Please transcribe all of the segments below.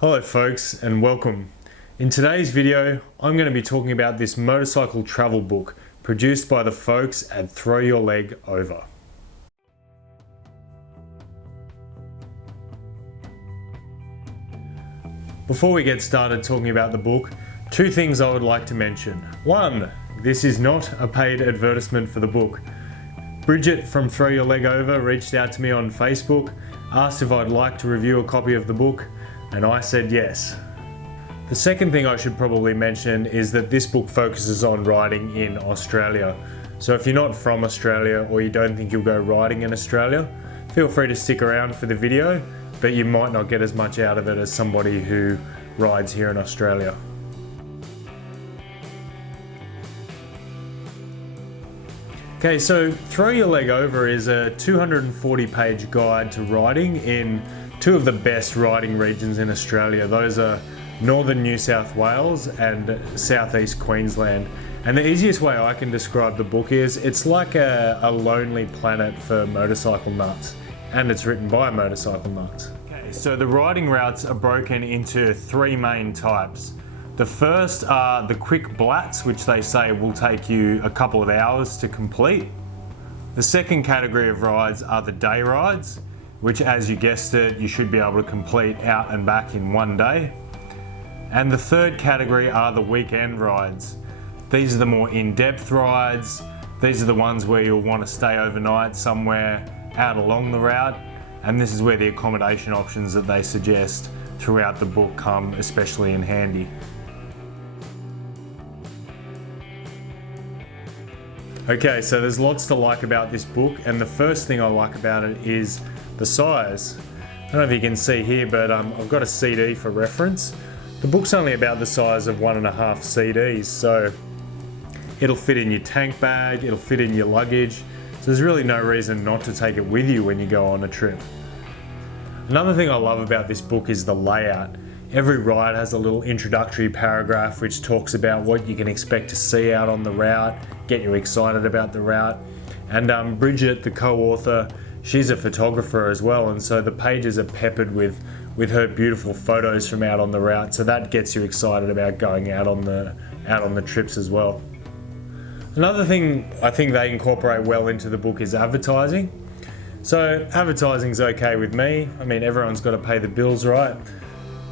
Hello folks and welcome. In today's video I'm going to be talking about this motorcycle travel book produced by the folks at Throw Your Leg Over. Before we get started talking about the book, two things I would like to mention. One, this is not a paid advertisement for the book. Bridget from Throw Your Leg Over reached out to me on Facebook, asked if I'd like to review a copy of the book, and I said yes. The second thing I should probably mention is that this book focuses on riding in Australia. So if you're not from Australia or you don't think you'll go riding in Australia, feel free to stick around for the video, but you might not get as much out of it as somebody who rides here in Australia. Okay, so Throw Your Leg Over is a 240-page guide to riding in two of the best riding regions in Australia. Those are northern New South Wales and southeast Queensland. And the easiest way I can describe the book is it's like a lonely planet for motorcycle nuts, and it's written by motorcycle nuts. Okay, so the riding routes are broken into three main types. The first are the quick blats, which they say will take you a couple of hours to complete. The second category of rides are the day rides, which, as you guessed it, you should be able to complete out and back in one day. And the third category are the weekend rides. These are the more in-depth rides. These are the ones where you'll want to stay overnight somewhere out along the route, and this is where the accommodation options that they suggest throughout the book come especially in handy. Okay, so there's lots to like about this book, and the first thing I like about it is the size. I don't know if you can see here, but I've got a CD for reference. The book's only about the size of 1.5 CDs, so it'll fit in your tank bag, it'll fit in your luggage, so there's really no reason not to take it with you when you go on a trip. Another thing I love about this book is the layout. Every ride has a little introductory paragraph which talks about what you can expect to see out on the route, get you excited about the route. And Bridget, the co-author, she's a photographer as well, and so the pages are peppered with her beautiful photos from out on the route, so that gets you excited about going out on the trips as well. Another thing I think they incorporate well into the book is advertising. So advertising's okay with me. I mean, everyone's got to pay the bills, right?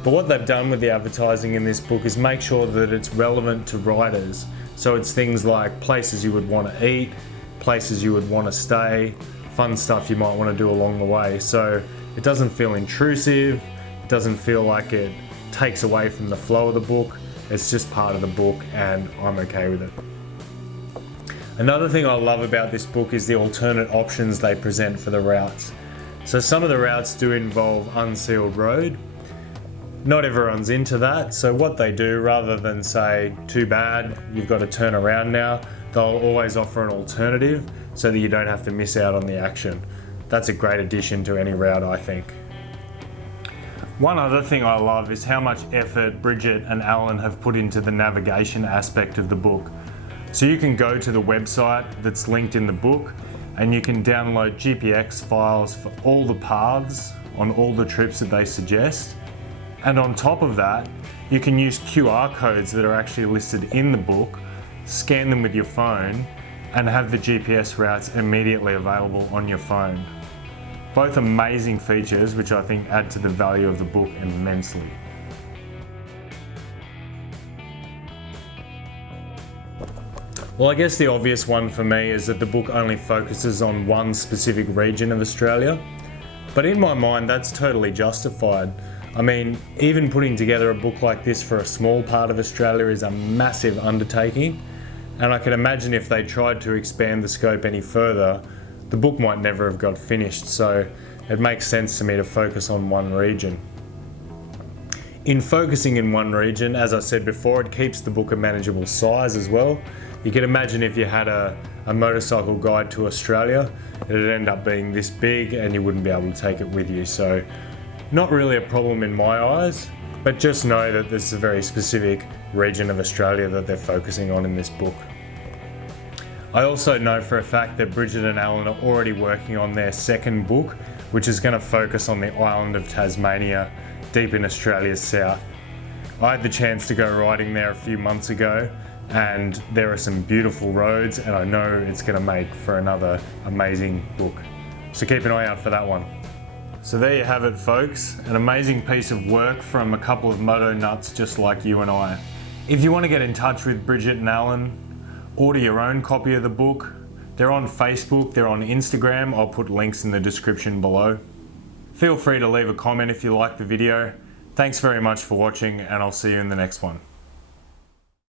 But what they've done with the advertising in this book is make sure that it's relevant to riders. So it's things like places you would want to eat, places you would want to stay, fun stuff you might want to do along the way. So it doesn't feel intrusive, it doesn't feel like it takes away from the flow of the book. It's just part of the book, and I'm okay with it. Another thing I love about this book is the alternate options they present for the routes. So some of the routes do involve unsealed road. Not everyone's into that, so what they do, rather than say, too bad, you've got to turn around now, they'll always offer an alternative so that you don't have to miss out on the action. That's a great addition to any route, I think. One other thing I love is how much effort Bridget and Alan have put into the navigation aspect of the book. So you can go to the website that's linked in the book, and you can download GPX files for all the paths on all the trips that they suggest. And on top of that, you can use QR codes that are actually listed in the book, scan them with your phone, and have the GPS routes immediately available on your phone. Both amazing features which I think add to the value of the book immensely. Well, I guess the obvious one for me is that the book only focuses on one specific region of Australia. But in my mind, that's totally justified. I mean, even putting together a book like this for a small part of Australia is a massive undertaking, and I can imagine if they tried to expand the scope any further, the book might never have got finished, so it makes sense to me to focus on one region. In focusing in one region, as I said before, it keeps the book a manageable size as well. You can imagine if you had a motorcycle guide to Australia, it'd end up being this big and you wouldn't be able to take it with you. So not really a problem in my eyes, but just know that this is a very specific region of Australia that they're focusing on in this book. I also know for a fact that Bridget and Alan are already working on their second book, which is going to focus on the island of Tasmania, deep in Australia's south. I had the chance to go riding there a few months ago, and there are some beautiful roads, and I know it's going to make for another amazing book. So keep an eye out for that one. So there you have it, folks, an amazing piece of work from a couple of moto nuts just like you and I. If you want to get in touch with Bridget and Alan, order your own copy of the book. They're on Facebook, they're on Instagram, I'll put links in the description below. Feel free to leave a comment if you like the video. Thanks very much for watching, and I'll see you in the next one.